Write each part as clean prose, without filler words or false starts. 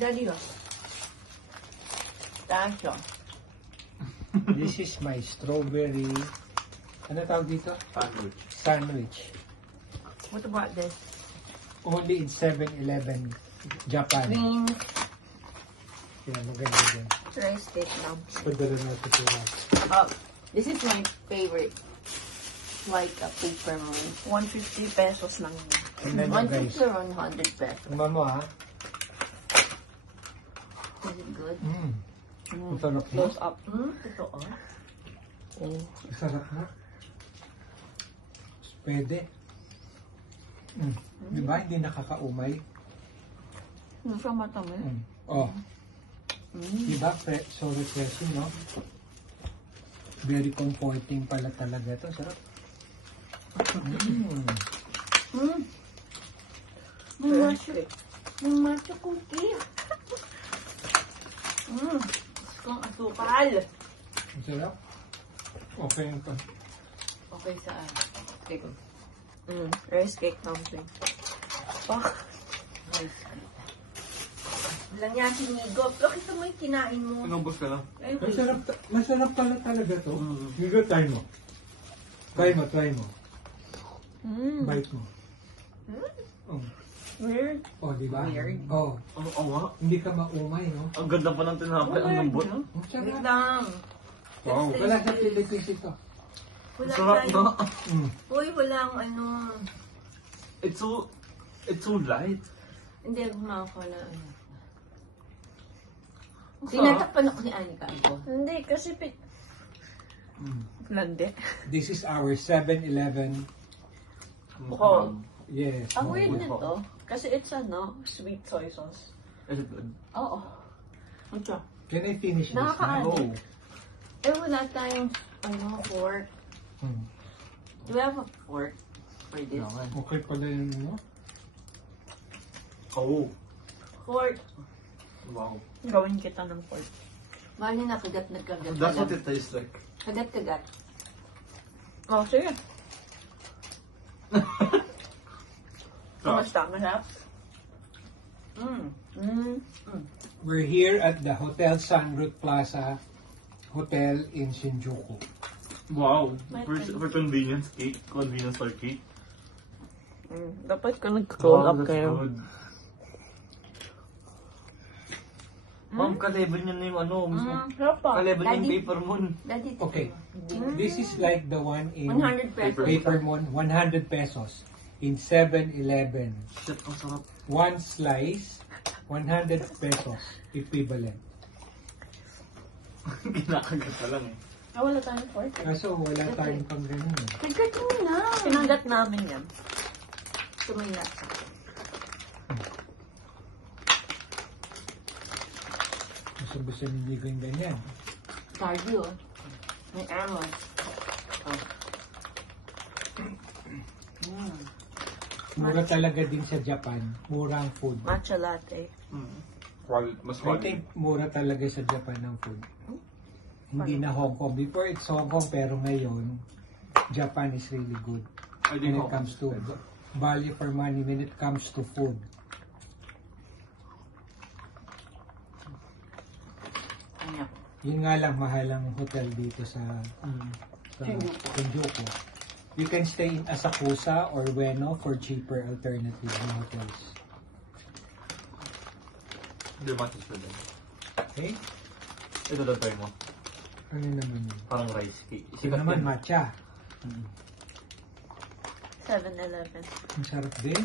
Daddy, oh. Thank you. This is my strawberry, ano tawag dito? Sandwich. Sandwich. What about this? Only in 7-Eleven, Japan. Beans, Yeah, maganda din. rice cake now. Padala natin ito. Oh, this is my favorite. Like a paper moon. 150 pesos lang. Tingnan nyo, guys. 150 or 100 pesos. Tingnan mo, ha? Is it good? Ang sarap na. Close up. Totoo. Oh. Ang sarap na. Pwede. Di ba? Hindi nakakaumay. Hindi siya matamis. Oh. Di ba? So refreshing, no? Very comforting pala talaga ito. Sarap. May macho eh. May macho cookie. Gusto kong asukal. Ang sarap. Okay yung pa. Okay saan? Cake. Rice cake something. Fuck. Rice cake. Lang yan sinigop. Bakit mo yung kinain mo? Inubos ka lang. Masarap pala talaga to. Sige, try mo. Try mo. Bite mo. Oh. Weird. Oh, di ba? Weird. Oh. Oo nga. Hindi ka maumay, no? Ang ganda pa ng tinapay. Ang lambot. Ang Wait sarap. lang. Wow. Wala sa Philippines ito. Wala Sarap tayo. na. Uy, walang ano. It's so light. Hindi ako makakala. Tinatakpan ako ni Anika ako. Hindi, kasi Landi. This is our 7-Eleven. Oh. Yes. Ang weird mukbang. nito. Kasi it's sweet soy sauce. Is it good? Oo. Ito. Can I finish this? Nakakaano. now? Eh, wala tayong, fork. Hmm. Do we have a fork for this? Okay pala yun, no? Oh. Fork. Wow. Gawin kita ng fork. Mali na kagat na kagat. That's what it tastes like. Kagat-kagat. Oh, sige. Kamusta? Masarap? We're here at the Hotel Sunroot Plaza Hotel in Shinjuku. Wow. For convenience cake. Convenience store cake. Dapat ka nag-scroll up that's kayo. good. Ma'am, ka-level niya na yung ano. Sarap pa. Ka-level niya yung Daddy, paper moon. Daddy, Okay. This is like the one in 100 pesos. Paper Moon, 100 pesos in 7-Eleven. Shit, ang sarap. One slice, 100 pesos equivalent. Kinakagat ka lang eh. Ah, wala tayong fork. Kaso wala tayong pang ganun eh. Kagat mo na. Pinanggat namin yan. Tumingin. Gusto hindi ko yung ganyan. Cardio. May arrow. Oh. Mura talaga din sa Japan. Mura ang food. Matcha latte. Mas I think mura talaga sa Japan ang food. Hindi na Hong Kong. Before it's Hong Kong, pero ngayon, Japan is really good. When it comes to value for money, when it comes to food. Ano? Yun nga lang, mahal ang hotel dito sa Shinjuku. You can stay in Asakusa or Ueno for cheaper alternative na hotels. Hindi matches pa din. Okay? Ito na try mo. Ano naman yun? Parang rice cake. Ito naman, matcha. 7-Eleven. Ang sarap din.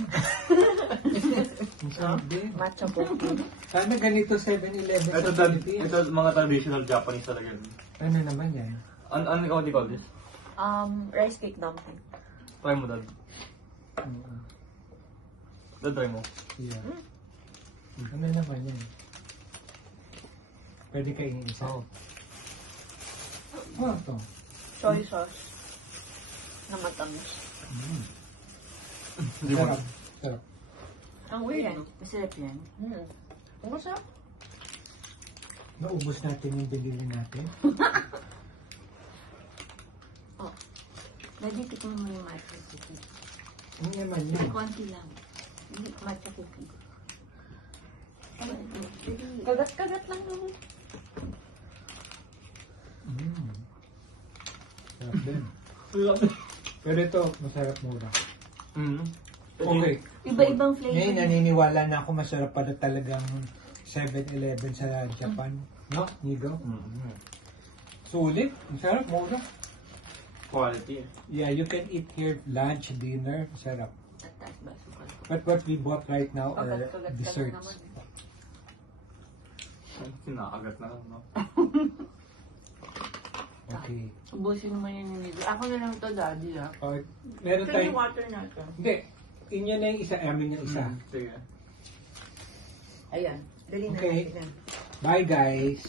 Ang sarap din. Matcha cookie. Sana ganito 7-Eleven Ito, sa Philippines. ito mga traditional Japanese talaga. Ano naman yan? Ano what do you call this? Rice cake dumpling. Try mo, Dad. Dad, try mo. Yeah. Ano naman yan? Pwede kainin isa. Oo. Oh, ito. Soy sauce. Na matamis. Sarap. Sarap. Ang weird. Masarap yan. Ang masarap. Naubos natin yung binili natin. Oh. Daddy, tikman mo yung matcha cookie. Ano naman yan? Konti lang. Hindi matcha cookie. Kagat-kagat lang naman. Sarap din. Pero ito, masarap mura. Okay. Iba-ibang flavor. Ngayon, naniniwala na ako masarap pala talagang 7-Eleven sa Japan. No, Nigo? Sulit. Ang sarap, mura. Quality. Yeah, you can eat here lunch, dinner. Sarap. Tatas ba? Sukal. But what we bought right now are Kagat-kagat desserts. naman. Kinakagat na lang, no? Okay. Ubusin naman yun ni Nigo. Ako na lang ito, Daddy, ah. Meron Ito tayong... yung water natin. Hindi. Inyo na yung isa, amin yung isa. Sige. Ayan. Dali na Okay. natin yan. Bye, guys.